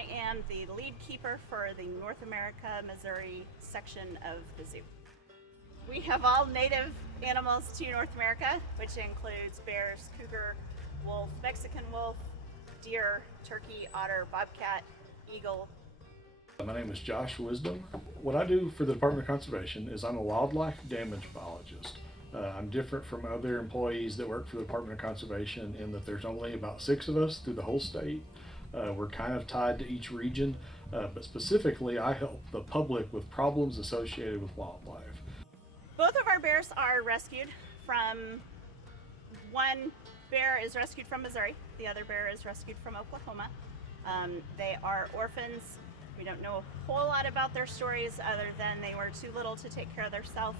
I am the lead keeper for the North America, Missouri section of the zoo. We have all native animals to North America, which includes bears, cougar, wolf, Mexican wolf, deer, turkey, otter, bobcat, eagle. My name is Josh Wisdom. What I do for the Department of Conservation is I'm a wildlife damage biologist. I'm different from other employees that work for the Department of Conservation in that there's only about 6 of us through the whole state. We're kind of tied to each region, but specifically I help the public with problems associated with wildlife. Both of our bears are rescued from, one bear is rescued from Missouri, the other bear is rescued from Oklahoma. They are orphans. We don't know a whole lot about their stories other than they were too little to take care of themselves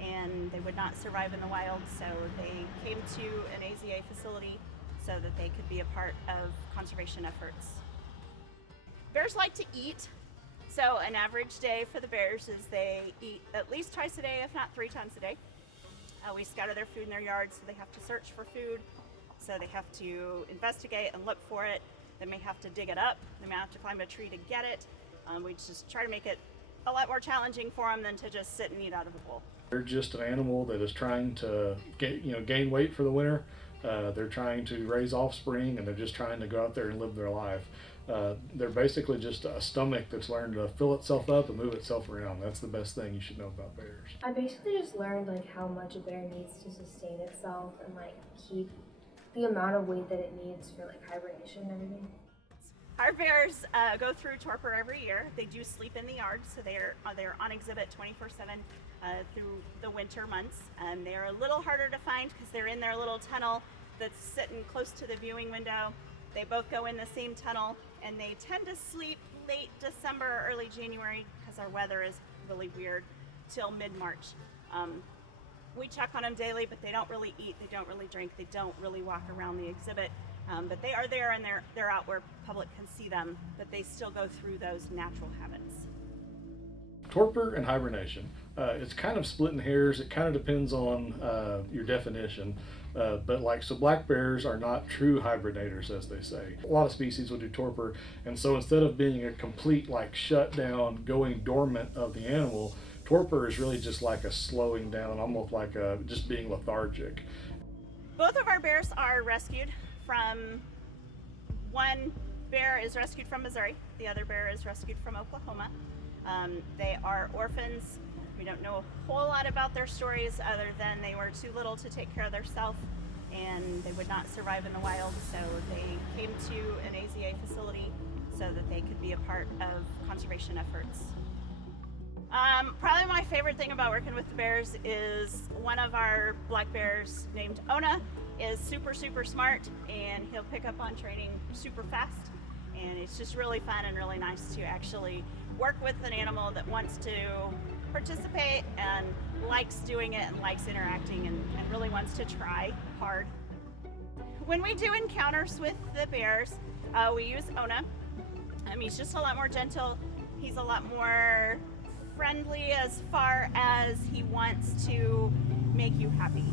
and they would not survive in the wild, so they came to an AZA facility so that they could be a part of conservation efforts. Bears like to eat, so an average day for the bears is they eat at least twice a day, if not 3 times a day. We scatter their food in their yards, so they have to search for food, so they have to investigate and look for it. They may have to dig it up, they may have to climb a tree to get it. We just try to make it a lot more challenging for them than to just sit and eat out of a bowl. They're just an animal that is trying to gain weight for the winter. They're trying to raise offspring, and they're just trying to go out there and live their life. They're basically just a stomach that's learned to fill itself up and move itself around. That's the best thing you should know about bears. I basically just learned how much a bear needs to sustain itself and keep the amount of weight that it needs for hibernation and everything. Our bears go through torpor every year. They do sleep in the yard, so they're on exhibit 24/7 through the winter months. They're a little harder to find because they're in their little tunnel that's sitting close to the viewing window. They both go in the same tunnel, and they tend to sleep late December, early January, because our weather is really weird, till mid-March. We check on them daily, but they don't really eat, they don't really drink, they don't really walk around the exhibit. But they are there and they're out where public can see them, but they still go through those natural habits. Torpor and hibernation. It's kind of splitting hairs. It kind of depends on your definition. So black bears are not true hibernators, as they say. A lot of species will do torpor, and so instead of being a complete shutdown, going dormant of the animal, torpor is really just like a slowing down, almost like just being lethargic. Both of our bears are rescued from, one bear is rescued from Missouri, the other bear is rescued from Oklahoma. They are orphans. We don't know a whole lot about their stories other than they were too little to take care of themselves and they would not survive in the wild, so they came to an AZA facility so that they could be a part of conservation efforts. Probably my favorite thing about working with the bears is one of our black bears named Ona is super smart, and he'll pick up on training super fast, and it's just really fun and really nice to actually work with an animal that wants to participate and likes doing it and likes interacting and really wants to try hard. When we do encounters with the bears, we use Ona. He's just a lot more gentle. He's a lot more friendly as far as he wants to make you happy.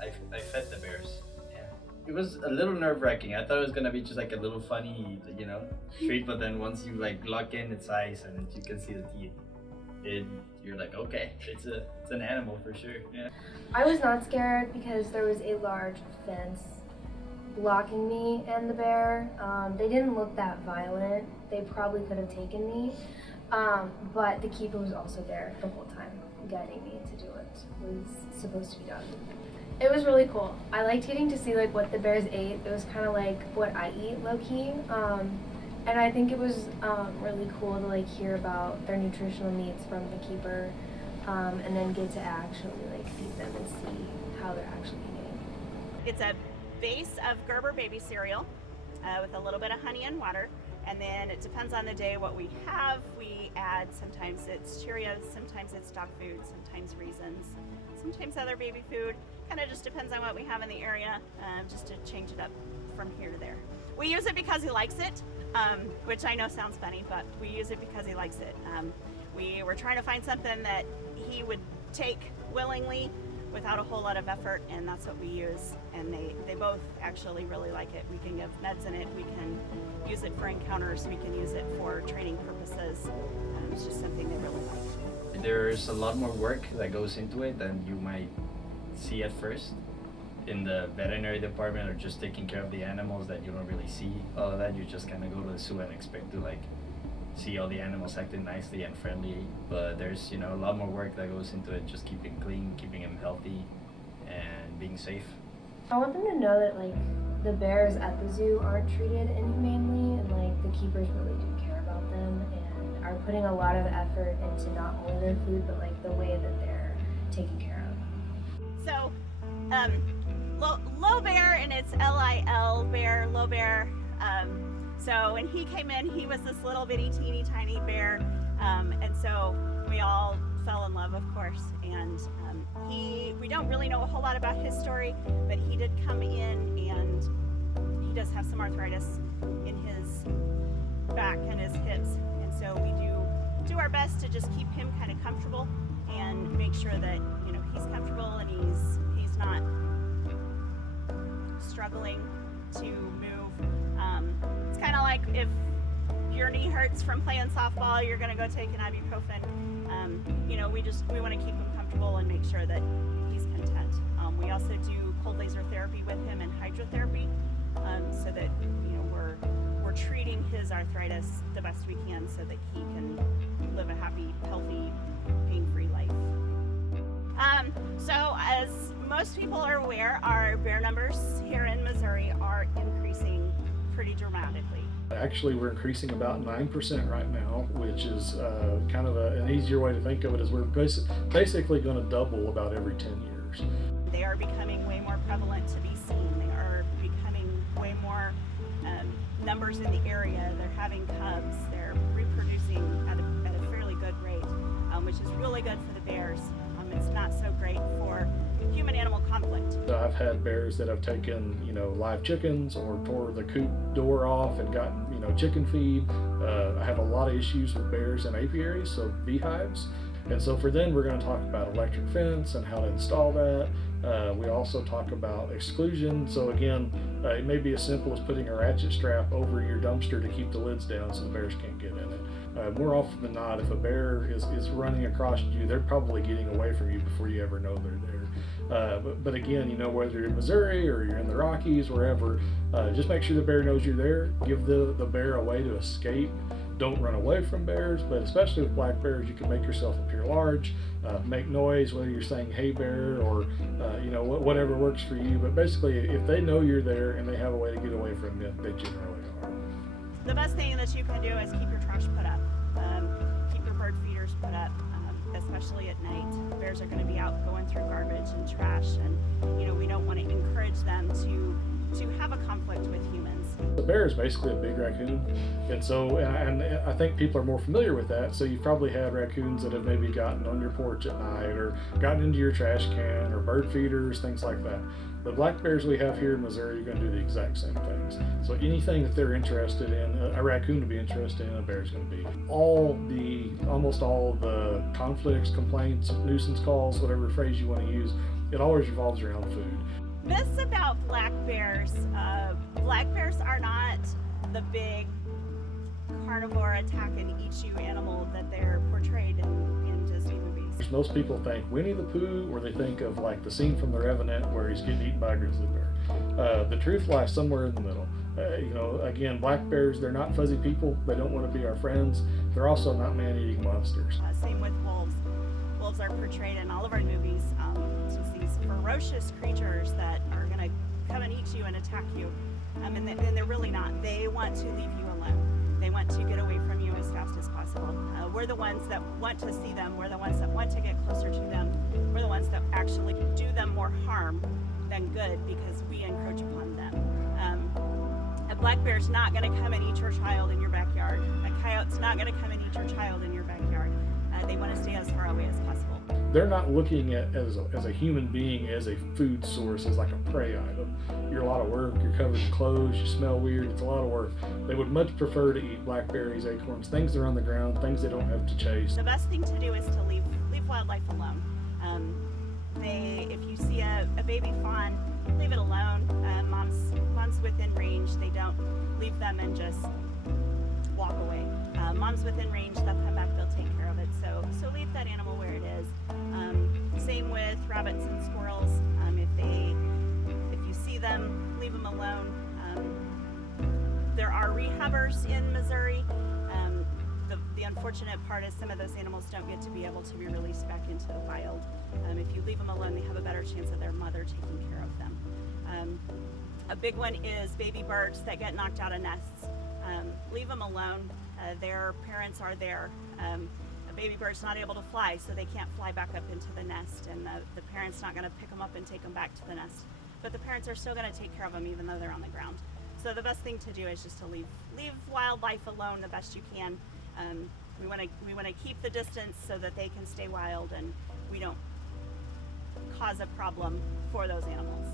I fed the bears. Yeah. It was a little nerve-wracking. I thought it was gonna be just a little funny, treat, but then once you lock in its eyes and you can see the teeth, you're okay, it's an animal for sure. Yeah. I was not scared because there was a large fence blocking me and the bear. They didn't look that violent. They probably could have taken me, but the keeper was also there the whole time, guiding me to do what was supposed to be done. It was really cool. I liked getting to see what the bears ate. It was kind of like what I eat, low-key. And I think it was really cool to hear about their nutritional needs from the keeper, and then get to actually feed them and see how they're actually eating. It's a base of Gerber baby cereal with a little bit of honey and water, and then it depends on the day what we have. We add, sometimes it's Cheerios, sometimes it's dog food, sometimes raisins, sometimes other baby food. Kind of just depends on what we have in the area, just to change it up from here to there. We use it because he likes it, which I know sounds funny, but we use it because he likes it. We were trying to find something that he would take willingly without a whole lot of effort, and that's what we use. And they both actually really like it. We can give meds in it, we can use it for encounters, we can use it for training purposes. It's just something they really like. There's a lot more work that goes into it than you might see at first. In the veterinary department, or just taking care of the animals, that you don't really see all of that. You just kind of go to the zoo and expect to like see all the animals acting nicely and friendly, but there's, you know, a lot more work that goes into it, just keeping clean, keeping them healthy, and being safe. I want them to know that like the bears at the zoo aren't treated inhumanely, and like the keepers really do care about them and are putting a lot of effort into not only their food but like the way that they're taken care of. So, Lil Bear, and it's L-I-L, Bear, Lil Bear. So when he came in, he was this little bitty teeny tiny bear, and so we all fell in love, of course. And we don't really know a whole lot about his story, but he did come in, and he does have some arthritis in his back and his hips, and so we do our best to just keep him kind of comfortable and make sure that, you know, he's comfortable and he's not struggling to move. It's kind of like if your knee hurts from playing softball, you're gonna go take an ibuprofen. You know, we want to keep him comfortable and make sure that he's content. We also do cold laser therapy with him and hydrotherapy, so that, you know, we're treating his arthritis the best we can so that he can live a happy, healthy, pain-free life. So as most people are aware, our bear numbers here in Missouri are increasing pretty dramatically. Actually, we're increasing about 9% right now, which is kind of an easier way to think of it, is we're basically going to double about every 10 years. They are becoming way more prevalent to be seen. They are becoming way more numbers in the area. They're having cubs. They're reproducing at a fairly good rate, which is really good for the bears. It's not so great for human-animal conflict. I've had bears that have taken, you know, live chickens or tore the coop door off and gotten, you know, chicken feed. I have a lot of issues with bears in apiaries, so beehives. And so for them, we're going to talk about electric fence and how to install that. We also talk about exclusion. So again, it may be as simple as putting a ratchet strap over your dumpster to keep the lids down so the bears can't get in it. More often than not, if a bear is running across you, they're probably getting away from you before you ever know they're there. But again, you know, whether you're in Missouri or you're in the Rockies, wherever, just make sure the bear knows you're there. Give the bear a way to escape. Don't run away from bears, but especially with black bears, you can make yourself appear large, make noise, whether you're saying "Hey bear" or you know, whatever works for you. But basically, if they know you're there and they have a way to get away from you, they generally are. The best thing that you can do is keep your trash put up, keep your bird feeders put up, especially at night. Bears are going to be out going through garbage and trash, and, you know, we don't want to encourage them to have a conflict with humans. The bear is basically a big raccoon, and so and I think people are more familiar with that. So you've probably had raccoons that have maybe gotten on your porch at night or gotten into your trash can or bird feeders, things like that. The black bears we have here in Missouri are going to do the exact same things. So anything that they're interested in, a raccoon will be interested in, a bear is going to be. Almost all of the conflicts, complaints, nuisance calls, whatever phrase you want to use, it always revolves around food. Myths about black bears. Black bears are not the big carnivore attack and eat you animal that they're portrayed in Disney movies. Most people think Winnie the Pooh, or they think of like the scene from The Revenant where he's getting eaten by a grizzly bear. The truth lies somewhere in the middle. You know, again, black bears, they're not fuzzy people. They don't want to be our friends. They're also not man-eating monsters. Same with wolves. Wolves are portrayed in all of our movies. Just these ferocious creatures that are going to come and eat you and attack you. And they're really not. They want to leave you alone. They want to get away from you as fast as possible. We're the ones that want to see them. We're the ones that want to get closer to them. We're the ones that actually do them more harm than good because we encroach upon them. A black bear's not going to come and eat your child in your backyard. A coyote's not going to come and eat your child in your backyard. They want to stay as far away as possible. They're not looking at as a human being as a food source, as like a prey item. You're a lot of work, you're covered in clothes, you smell weird, it's a lot of work. They would much prefer to eat blackberries, acorns, things that are on the ground, things they don't have to chase. The best thing to do is to leave wildlife alone. If you see a baby fawn, leave it alone. Mom's within range. They don't leave them and just walk away. Mom's within range. They'll come back. They'll take care of it. So leave that animal where it is. Same with rabbits and squirrels. If you see them, leave them alone. There are rehabbers in Missouri. The unfortunate part is some of those animals don't get to be able to be released back into the wild. If you leave them alone, they have a better chance of their mother taking care of them. A big one is baby birds that get knocked out of nests. Leave them alone. Their parents are there. A baby bird's not able to fly, so they can't fly back up into the nest, and the parent's not going to pick them up and take them back to the nest. But the parents are still going to take care of them even though they're on the ground. So the best thing to do is just to leave wildlife alone the best you can. We want to keep the distance so that they can stay wild and we don't cause a problem for those animals.